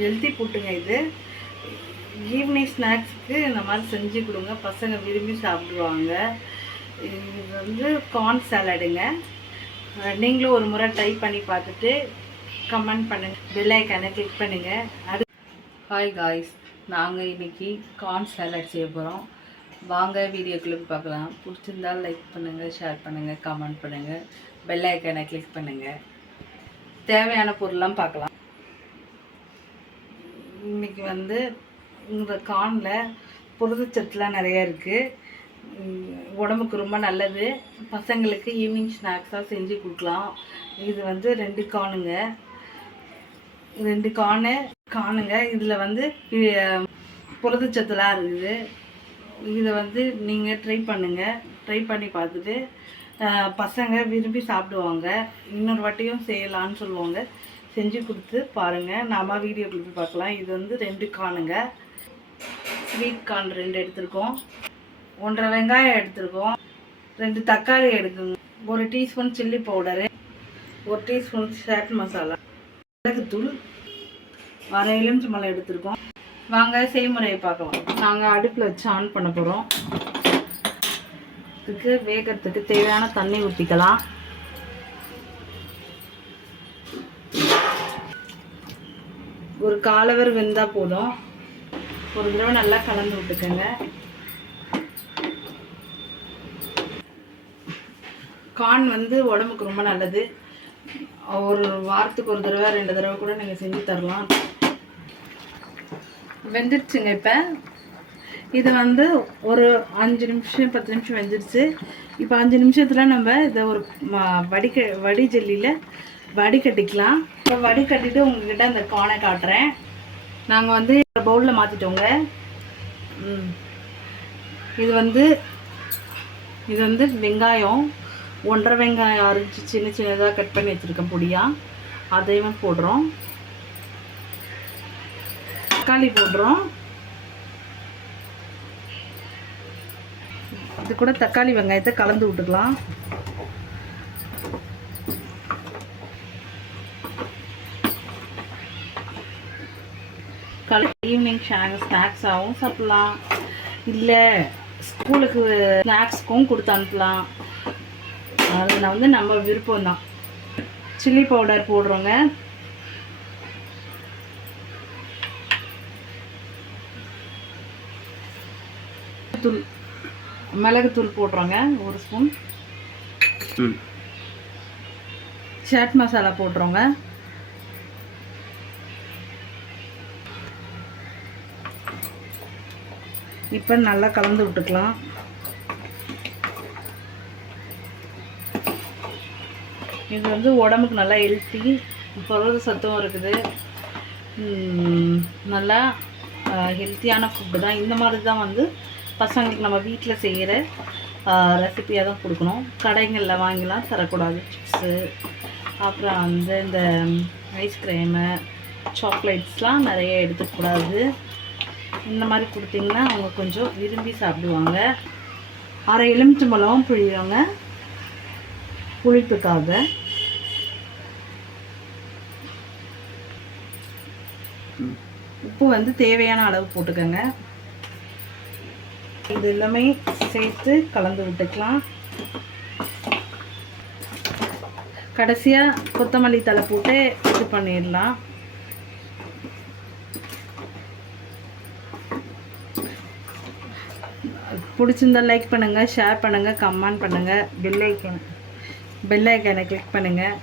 Healthy ஃபுட்டுங்க இது. Evening ஸ்நாக்ஸுக்கு இந்த மாதிரி செஞ்சு கொடுங்க. பசங்க விரும்பி சாப்பிடுவாங்க. இது வந்து கார்ன் சாலடுங்க நீங்களும் ஒரு முறை ட்ரை பண்ணி பார்த்துட்டு கமெண்ட் பண்ணுங்கள் பெல் கிளிக் பண்ணுங்கள் அது ஹாய் காய்ஸ் நாங்கள் இன்னைக்கு கார்ன் சாலட் செய்ய போகிறோம் வாங்க வீடியோக்குள்ளே பார்க்கலாம். பிடிச்சிருந்தால் லைக் பண்ணுங்கள் ஷேர் பண்ணுங்கள் கமெண்ட் பண்ணுங்கள் பெல் ஐக்கானை கிளிக் பண்ணுங்கள் தேவையான பொருள்லாம் பார்க்கலாம். இன்னைக்கு வந்து இந்த கார்னில் புரதச்சத்துலாம் நிறைய இருக்குது உடம்புக்கு ரொம்ப நல்லது. பசங்களுக்கு ஈவினிங் ஸ்நாக்ஸாக செஞ்சு கொடுக்கலாம். இது வந்து ரெண்டு காணுங்க ரெண்டு கானு காணுங்க இதில் வந்து புரதச்சத்துலாம் இருக்குது. இதை வந்து நீங்கள் ட்ரை பண்ணுங்கள் ட்ரை பண்ணி பார்த்துட்டு பசங்க விரும்பி சாப்பிடுவாங்க. இன்னொரு வாட்டியும் செய்யலான்னு சொல்லுவாங்க. செஞ்சு கொடுத்து பாருங்கள் நாம வீடியோ கொடுத்து பார்க்கலாம். இது வந்து ரெண்டு கானுங்க ஸ்வீட் கார்ன் ரெண்டு எடுத்திருக்கோம். ஒன்றரை வெங்காயம் எடுத்திருக்கோம். ரெண்டு தக்காளி எடுக்குங்க. ஒரு டீஸ்பூன் சில்லி பவுடரு. ஒரு டீஸ்பூன் சாட் மசாலா. மிளகுத்தூள். அரை எலுமிச்சை மலை எடுத்திருக்கோம். வாங்க செய்முறையை பார்க்கலாம். நாங்கள் அடுப்பில் வச்சு ஆன் பண்ண போகிறோம் இதுக்கு வேகத்துக்கு தேவையான தண்ணி ஊற்றிக்கலாம் ஒரு காலவர் வெந்தால் போதும். ஒரு தடவை நல்லா கலந்து விட்டுக்கோங்க. கார்ன் வந்து உடம்புக்கு ரொம்ப நல்லது. ஒரு வாரத்துக்கு ஒரு தடவை ரெண்டு தடவை கூட நீங்கள் செஞ்சு தரலாம். வெந்துடுச்சுங்க இப்போ. இது வந்து ஒரு அஞ்சு நிமிஷம் பத்து நிமிஷம் வெந்துடுச்சு இப்போ அஞ்சு நிமிஷத்தில் நம்ம இதை ஒரு ம- வடிக வடி ஜல்லியில் வடிகட்டிக்கலாம் இப்போ வடிகட்டிட்டு உங்ககிட்ட அந்த கானை காட்டுறேன். நாங்கள் வந்து பவுலில் மாற்றிட்டோங்க ம். இது வந்து இது வந்து வெங்காயம். ஒன்றரை வெங்காயம் அரிஞ்சு சின்ன சின்னதாக கட் பண்ணி வச்சுருக்கேன் பொடியாக அதையும் போடுறோம். தக்காளி போடுறோம். இது கூட தக்காளி வெங்காயத்தை கலந்து விட்டுக்கலாம். கல ஈவினிங் ஸ்நாக்ஸாகவும் சாப்பிட்லாம். இல்லை ஸ்கூலுக்கு ஸ்நாக்ஸ்க்கும் கொடுத்து அனுப்பலாம். அதில் வந்து நம்ம விருப்பம் தான் சில்லி பவுடர் போடுறோங்க. தூள் மிளகுத்தூள் போடுறோங்க ஒரு ஸ்பூன் சாட் மசாலா போடுறோங்க. இப்போ நல்லா கலந்து விட்டுக்கலாம். இது வந்து உடம்புக்கு நல்லா ஹெல்த்தி புரத சத்தும் இருக்குது. நல்லா ஹெல்த்தியான ஃபுட்டு தான். இந்த மாதிரி தான் வந்து பசங்களுக்கு நம்ம வீட்டில் செய்கிற ரெசிபியாக தான் கொடுக்கணும். கடைங்களில் வாங்கிலாம் தரக்கூடாது. சிப்ஸு அப்புறம் வந்து இந்த ஐஸ்கிரீமு சாக்லேட்ஸ்லாம் நிறைய எடுத்துக்கூடாது இந்த மாதிரி கொடுத்தீங்கன்னா அவங்க கொஞ்சம் விரும்பி சாப்பிடுவாங்க. அரை எலுமிச்சம்பழம் புழிவாங்க புளிப்புக்காக. உப்பு வந்து தேவையான அளவு போட்டுக்கோங்க. இது எல்லாமே சேர்த்து கலந்து விட்டுக்கலாம். கடைசியாக கொத்தமல்லி தலை போட்டு இது பண்ணிடலாம். பிடிச்சிருந்தா லைக் பண்ணுங்கள் ஷேர் பண்ணுங்கள் கமெண்ட் பண்ணுங்கள் பெல் ஐக்கன் பெல் ஐக்கனை கிளிக் பண்ணுங்கள்